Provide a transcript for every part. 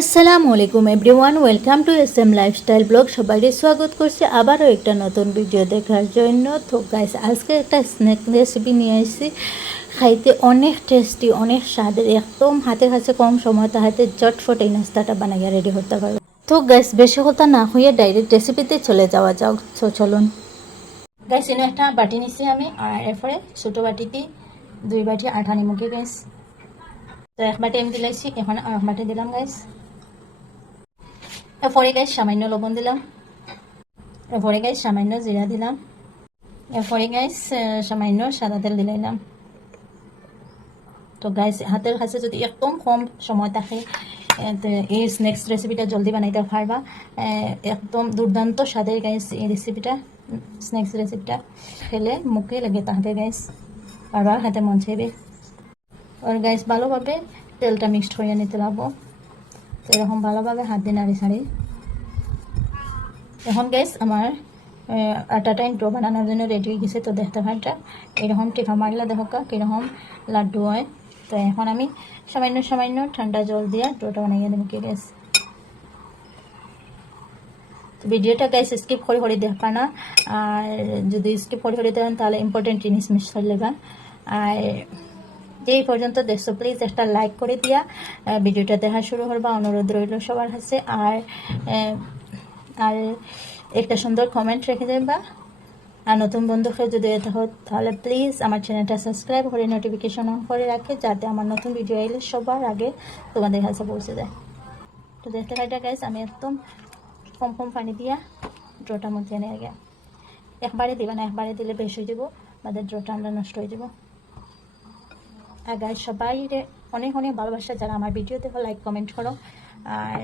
আসসালামু আলাইকুম everyone, welcome to SM lifestyle blog. সবাইকে স্বাগত করছি আবারও একটা নতুন ভিডিও দেখার জন্য। তো গাইস, আজকে একটা স্ন্যাক রেসিপি নিয়ে আসছি। খাইতে অনেক টেস্টি, অনেক স্বাদের, একদম হাতের কাছে কম সময় হাতে চটফট এই নাস্তাটা বানাইয়া রেডি করতে পারবে। তো গাইস, বেশি কথা না হইয়া ডাইরেক্ট রেসিপিতে চলে যাওয়া যাক। তো চলুন গাইস, এনে একটা বাটি নিচ্ছি আমি, আর এরপরে ছোটো বাটিতে 2 বাটি আঠা নিমুখে গাইস। তো এক বাটি আমি দিলাইছি, এখন এক বাটি দিলাম গাইস। এরপরে গাইস সামান্য লবণ দিলাম, এরপরে গাইস সামান্য জিরা দিলাম, এরপরে গাইস সামান্য সাদা তেল দিলাম। তো গাইস, হাতের কাছে যদি একদম কম সময় থাকে এই স্ন্যাক্স রেসিপিটা জলদি বানাইতে পারবা। একদম দুর্দান্ত স্বাদের গাইস এই রেসিপিটা, স্ন্যাক্স রেসিপিটা খেলে মুখে লেগে থাকবে গাইস, বারবার হাতে মন চাইবে। আর গাইস ভালোভাবে তেলটা মিক্সড হয়ে নিতে লাগবো। তো এরকম ভালোভাবে হাত দিয়ে নাড়ি ছাড়ি। এখন গাইস আমার আটাটা ডো বানানোর জন্য রেডি হয়ে গেছে। তো দেখতে পারটা এরকম টিকা মারলে দেখো কীরকম লাড্ডু হয়। তো এখন আমি সামান্য সামান্য ঠান্ডা জল দিয়ে ডোটা বানিয়ে দেবো কি গাইস। তো ভিডিওটা গাইস স্কিপ করে দেখবা না, আর যদি স্কিপ করে দেন তাহলে ইম্পর্টেন্ট জিনিস মিস করে নেবা। আর যেই পর্যন্ত দেখছো প্লিজ একটা লাইক করে দিয়া ভিডিওটা দেখা শুরু করবা, অনুরোধ রইল সবার কাছে। আর একটা সুন্দর কমেন্ট রেখে দেবা। আর নতুন বন্ধুকে যদি এটা হয় তাহলে প্লিজ আমার চ্যানেলটা সাবস্ক্রাইব করে নোটিফিকেশন অন করে রাখে, যাতে আমার নতুন ভিডিও এলে সবার আগে তোমাদের কাছে পৌঁছে যায়। তো দেখতে পাইটা গাইস, আমি একদম কম কম পানি দিয়া ড্রোটা মধ্যে নিয়ে গিয়ে একবারে দিবা না, একবারে দিলে বেশ হয়ে যাব, আমাদের ড্রোটা আমরা নষ্ট হয়ে যাব। আর গাইস সবাই অনেক অনেক ভালোবাসা, যারা আমার ভিডিও দেখো লাইক কমেন্ট করো। আর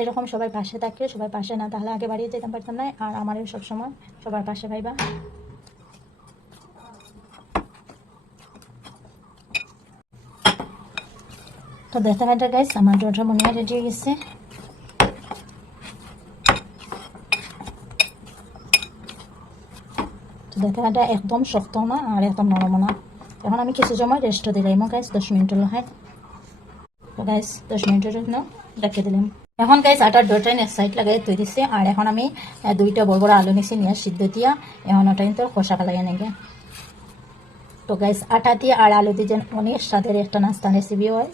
এরকম সবাই পাশে থাকে, সবাই পাশে না তাহলে আগে বাড়িয়ে যেতে পারতাম না। আর আমারও সবসময় সবার পাশে পাইবা। তো দেখতে পাইটা গাইস, আমার ডোটা মনে হয় রেডি হয়ে গেছে। তো দেখতে পাইটা একদম শক্ত না আর একদম নরম না। এখন আমি কিছু সময় রেস্ট দিলাম গাইস, 10 মিনিট হয়। তো গাইস 10 মিনিটের জন্য রেখে দিলাম। এখন গাইস আটার ডোটা এক সাইড লাগাই তৈরি দিচ্ছি। আর এখন আমি 2টা বড় বড় আলু নিয়েছি, নিয়ে সিদ্ধ দিয়া এখন ওটা কিন্তু খোসা লাগিয়ে নেগে। তো গাইস আটা দিয়ে আর আলু দিয়ে যেন অনেক স্বাদের একটা নাস্তা রেসিপি হয়,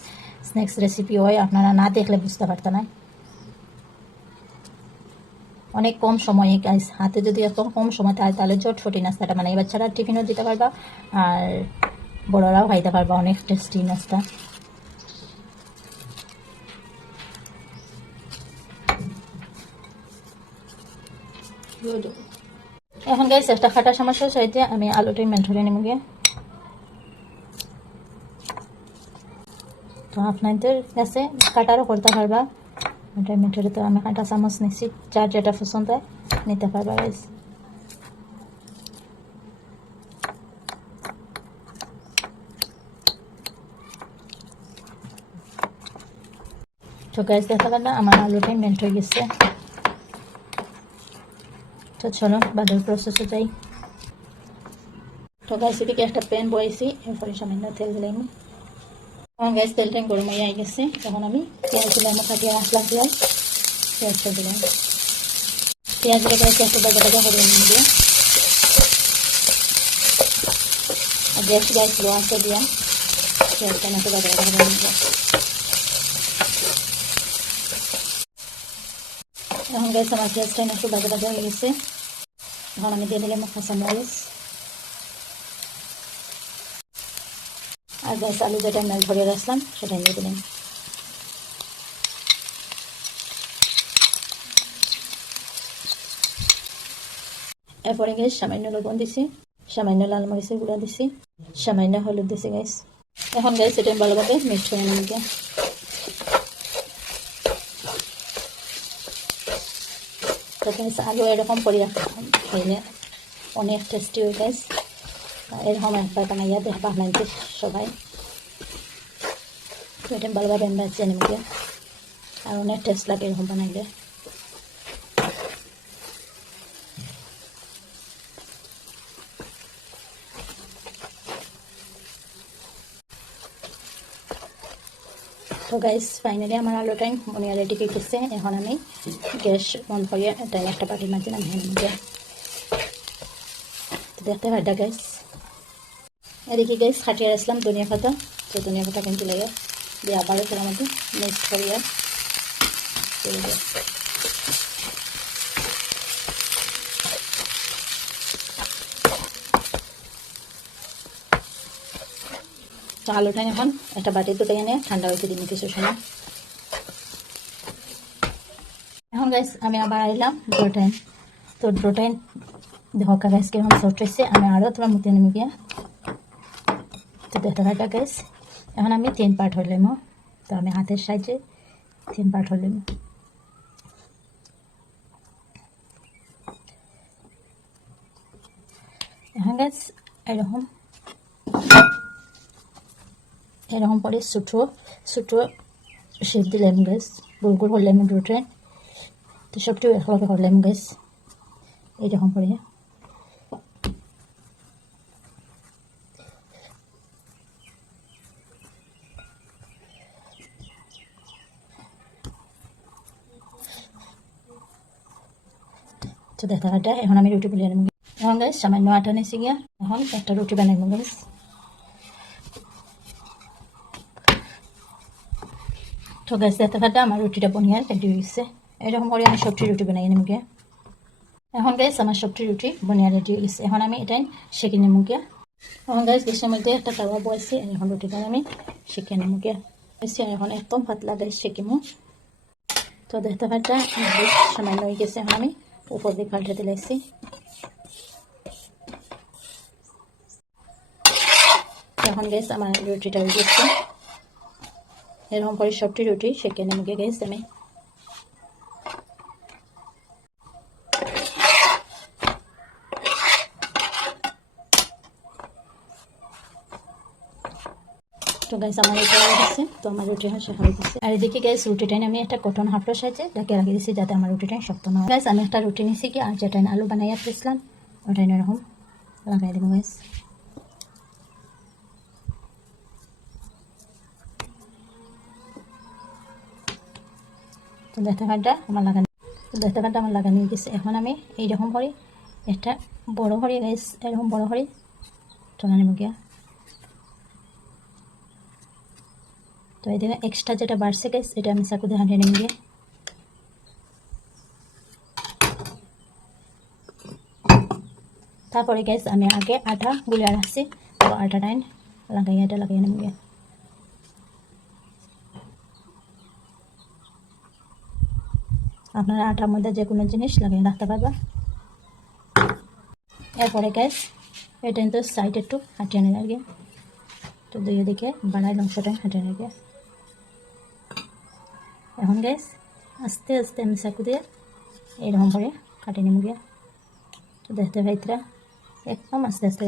স্ন্যাক্স রেসিপি হয়, আপনারা না দেখলে বুঝতে পারতেন না। অনেক কম সময়ে গাইস, হাতে যদি এত কম সময় থাকে তাহলে চটফটি নাস্তাটা মানে বাচ্চারা টিফিনও দিতে পারবা আর বড়রাও খাইতে পারবা, অনেক টেস্টি নাস্তা। এখন গাইস একটা খাটা সমস্যা চাইতে আমি আলুটাই মেল্ট করে নেব গিয়ে। তো আপনাদের কাছে কাটারও করতে পারবা, ওটা মেল্টরে তো আমি কাঁটা চামচ নিচ্ছি, যার যেটা পছন্দ হয় নিতে পারবা গাইস। তো গাইস দেখা গেল আমার আলুটাই মেল্ট হয়ে গেছে। তো চলো বাদের প্রসেসে যাই। তো গাইস এদিকে একটা প্যান বয়েছি, এরপরে সামান্য তেল দিলাম। এখন গ্যাস তেলটা গরম হয়ে গেছে, তখন আমি পেঁয়াজ দিলাম, কাটিয়ে মশলা পেঁয়াজ পেঁয়াজটা দিলাম। পেঁয়াজগুলো গ্যাস একটু বাজা বাজা করে নিয়ে আর গ্যাস লো আছে দিয়া পেঁয়াজটা একটু বাজা বাজা করে নিব। এখন গ্যাস আমার পেঁয়াজটা একটু বাজা বাজা হয়ে গেছে, এখন আমি দিয়ে দিলাম কাঁচামরিচ। আর গ্যাস আলু যেটা মেল্ট করে রাখলাম সেটা দিয়ে দিলাম। এরপরে গ্যাস সামান্য লবণ দিছি, সামান্য লাল মরিচের গুঁড়া দিছি, সামান্য হলুদ দিছি গ্যাস। এখন গ্যাস এটা ভালোভাবে মিক্সড করে নেব। তো গ্যাস আলু এরকম করে খাইলে অনেক টেস্টি হয় গ্যাস, এরকম একবার বানাইয়া দেখবা আপনাদের সবাই। তো এটা ভালোভাবে বাঁচিয়ে নেব আর অনেক টেস্ট লাগে এরকম বানাইলে। তো গাইস ফাইনালি আমার আলুটাই মনে রেডি হয়ে গেছে। এখন আমি গ্যাস বন্ধ করিয়া এটা একটা বাটির মাঝে নামিয়ে নেব। তো দেখতে পারটা গাইস, এদিকে গাইস খাটিয়ে আসলাম ধনিয়া পাতা। তো ধনিয়া পাতা কিন্তু লাগে দিয়ে আবারও তার মধ্যে মিক্স করিয়া তো আলুটা এখন একটা বাটির দুটো এনে ঠান্ডা হইতে দিন কিছু সময়। এখন গাইস আমি আবার আইলাম ড্রোটাইন। তো ড্রোটাইন দেখো গাইস কিরকম সফট হয়েছে। আমি আরও তোমার মধ্যে নেমে গিয়া তো দেখতে পারটা গাইস এখন আমি 3 পার্ট হইলাম। তো আমি হাতের সাহায্যে 3 পার্ট হইলাম। এখন গাইস এরকম এরকম করে ছোটো ছোটো শেপ দিলাম গাইস, গোল গোল করলাম ড্রোটাইন। তো সবটি একলগে করলাম গাইস এইরকম করে। তো দেখা এটা এখন আমি রুটি বেলে নেব। এখন গাইস সামান্য আটা নিয়েছি গিয়া এখন একটা রুটি বানাইব গাইস। তো গাইস দেখা এটা আমার রুটিটা বনিয়ার রেডি হয়েছে। এরকম করে আমি সবটি রুটি বানাই নেব গিয়া। এখন গাইস আমার সবটি রুটি বনিয়ার রেডি হয়ে গেছে। এখন আমি এটাই সেঁকে নেব গিয়া। এখন গাইস গ্যাসের মধ্যে একটা তাওয়া বসাইছি। এখন রুটিটা আমি সেঁকে নেব গিয়া। এখন একদম পাতলা গাইস সেঁকিমু। তো দেখতে পাচ্টা সামান্য হয়ে গেছে। এখন আমি উপর দিয়ে পাল্টে দিলাইছি। এখন গাইস আমার রুটিটা হয়ে গেছে। এরকম করে সবটি রুটি সেঁকে নেব গিয়ে গাইস আমি। তো গাইস আমার এটা হয়ে গেছে। তো আমার রুটি শেখা হয়ে গেছে। আর এদিকে গাইস রুটিটাই আমি একটা কটন হাফড়োর সাহায্যে ঢাকে রাখি দিয়েছি যাতে আমার রুটিটাই শক্ত না হয়। গাইস আমি একটা রুটি নিয়েছি কি আর যেটা আলু বানাইয়া ফেলছিলাম ওটাই এরকম লাগাই দেবো গাইস। তো দেখতে পারটা আমার লাগানো হয়ে গেছে। এখন আমি এইরকম করে একটা বড় করে গাইস এরকম বড় করে চলা নেব গিয়া। তো এই দেখে এক্সট্রা যেটা বাড়ছে গাইস এটা আমি চাকু দিয়ে হাঁটিয়ে নেব গিয়ে। তারপরে গাইস আমি আগে আটা গুলিয়ে রাখছি। তো আটাটা লাগাই নেব গিয়ে। আপনারা আটার মধ্যে যে কোনো জিনিস লাগিয়ে রাখতে পারবা। এরপরে গাইস এটা কিন্তু সাইড একটু হাঁটিয়ে নেব গিয়ে। তো দুই দিকে বাড়াই অংশটা হাঁটিয়ে নেব গিয়ে। এখন গাইস আস্তে আস্তে আমি চাকু দিয়ে এরকম করে কাটিয়ে নেব গিয়ে। তো দেখতে ভাইতরা একদম আস্তে আস্তে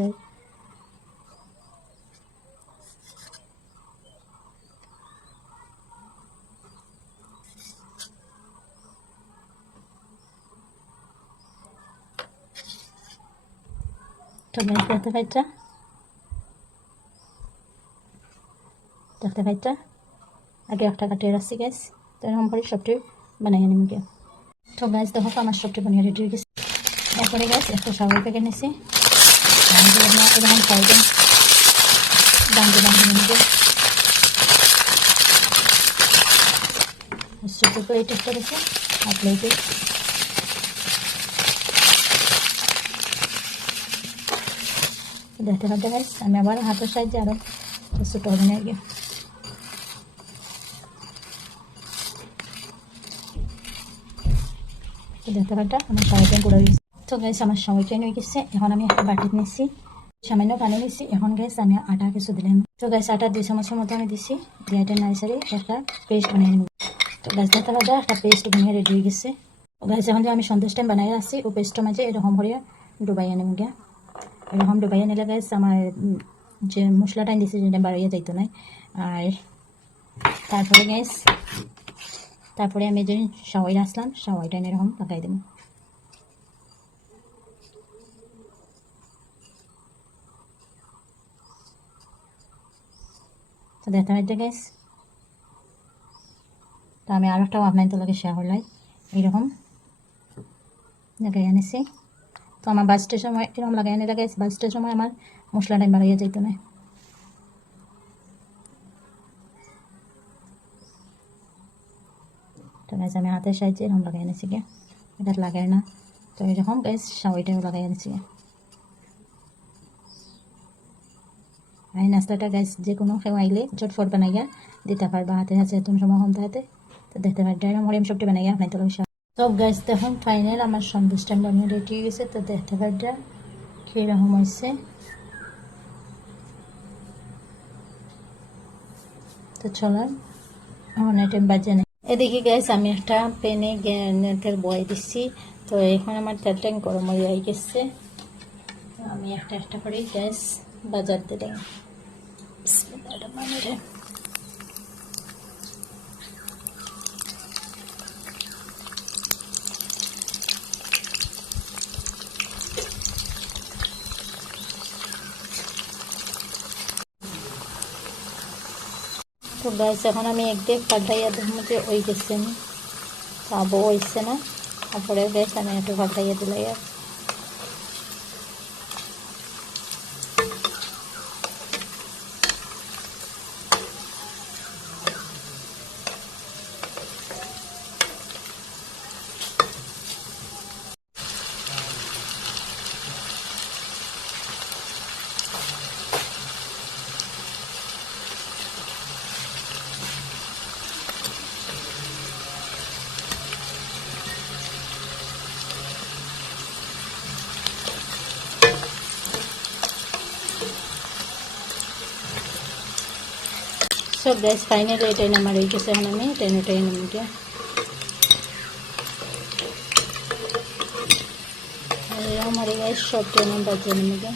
তো দেখতে ভাইটা আগে একটা কাটিয়ে রাখছি গাইস। তো এরকম করে সবটি বানিয়ে নেব গিয়ে। তো গাইস দেখো আমার সবটি বানিয়ে রেডি হয়ে গেছে। তারপরে গাইস একটা সাবান প্যাকেট নিয়েছি। এরকম সাইডে বাঁধে নেব গিয়ে। ছোটো প্লেট একটা রেখে আর প্লেটে দেখতে পারতে গাইস আমি আবার হাতের সাহায্যে আরও ছোটো হবে না গিয়ে। দেখতে পারটা আমার সাবাইটা পুরো গেছে। তো গাইস আমার সাবাইটা হয়ে গেছে। এখন আমি একটা বাটি নিয়েছি, সামান্য পানি নিয়েছি। এখন গাইস আমি আটা কিছু দিলাম। তো গাইস আটা 2 চামচের মতো আমি দিছি। দিয়ে এটা নাইসারি একটা পেস্ট বানিয়ে নেব। তো গাইস দেখতে পারটা একটা পেস্ট বানিয়ে রেডি হয়ে গেছে। গাইস এখন যে আমি সন্দেশ টাইম বানাই রাখছি ও পেস্টের মাঝে এরকম করে ডুবাইয়া নেব গিয়া। এরকম ডুবাইয়া নিলে গাইস আমার যে মশলাটা দিয়েছি যেটা বাড়িয়ে যাইতো না। আর তারপরে গাইস তারপরে আমি যে সাওয়াই আসলাম সাওয়াইটা এরকম লাগাই দেবো। তো দেখতে পাচ্ছি গাইস তো আমি আর একটাও আপনার তোলাকে শেয়ার করলাই এইরকম লাগাই আনিছি। তো আমার বাজটার সময় এরকম লাগাই আনি লাগাইছি, বাজটার সময় আমার মশলাটা বাড়াইয়া যেত না। তো গাইস আমি হাতের সাহায্যে এরকম লাগাই আনিছি গিয়ে, এটা লাগাই না। তো এরকম গাইস ওইটাও লাগাই আনিছি। আর এই নাস্তাটা গাইস যে কোনো খাওয়াইলে চটফট বানাইয়া দিতে পারবা, হাতে হাতে তুমি সময় কম থাকতে। তো দেখতে পারবে এরকম মরিয়াম সবটি বানাইয়া আপনার তোলা সব গাইস দেখুন ফাইনাল আমার সন্দেশটা বানিয়ে রেডি হয়ে গেছে। তো দেখতে পারবে কীরকম হয়েছে। তো চলুন অনেক টাইম বাজে না। এদিকে গ্যাস আমি একটা প্যানে তেল বয়ে দিচ্ছি। তো এখন আমার তেলটা গরম হয়ে গেছে। তো আমি একটা একটা করে গ্যাস বাজার দিলাম। তো গাইস এখন আমি একদিক পাল্টাইয়া দেখবো যে ওই গেছে না, তো আবও হয়েছে না। তারপরে গাইস আমি একটু পাল্টাইয়া দিলাই। সব গ্যাস ফাইনাল এটাই আমার হয়ে গেছে। এখন আমি টেনে নিয়ে আমার গ্যাস সব টেনে বাজে নিয়ে।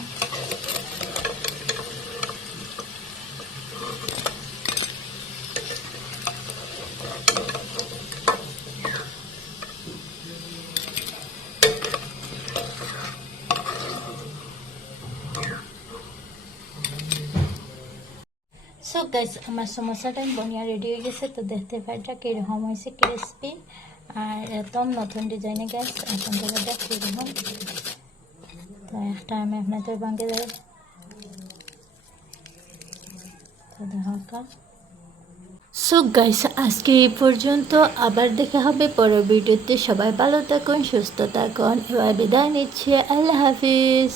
সো গাইস আমার সমোসাটা বনিয়া রেডি হয়ে গেছে। তো দেখতে পাইটা কীরকম হয়েছে, ক্রিসপি আর একদম নতুন ডিজাইনে গাইস। এখন জায়গাটা কীরকম, তো একটা আমি আপনাদের ভাঙে দেয়। তো দেখা সো গাইস আজকে এই পর্যন্ত, আবার দেখা হবে পরের ভিডিওতে। সবাই ভালো থাকুন, সুস্থ থাকুন, এবার বিদায় নিচ্ছি। আল্লাহ হাফিজ।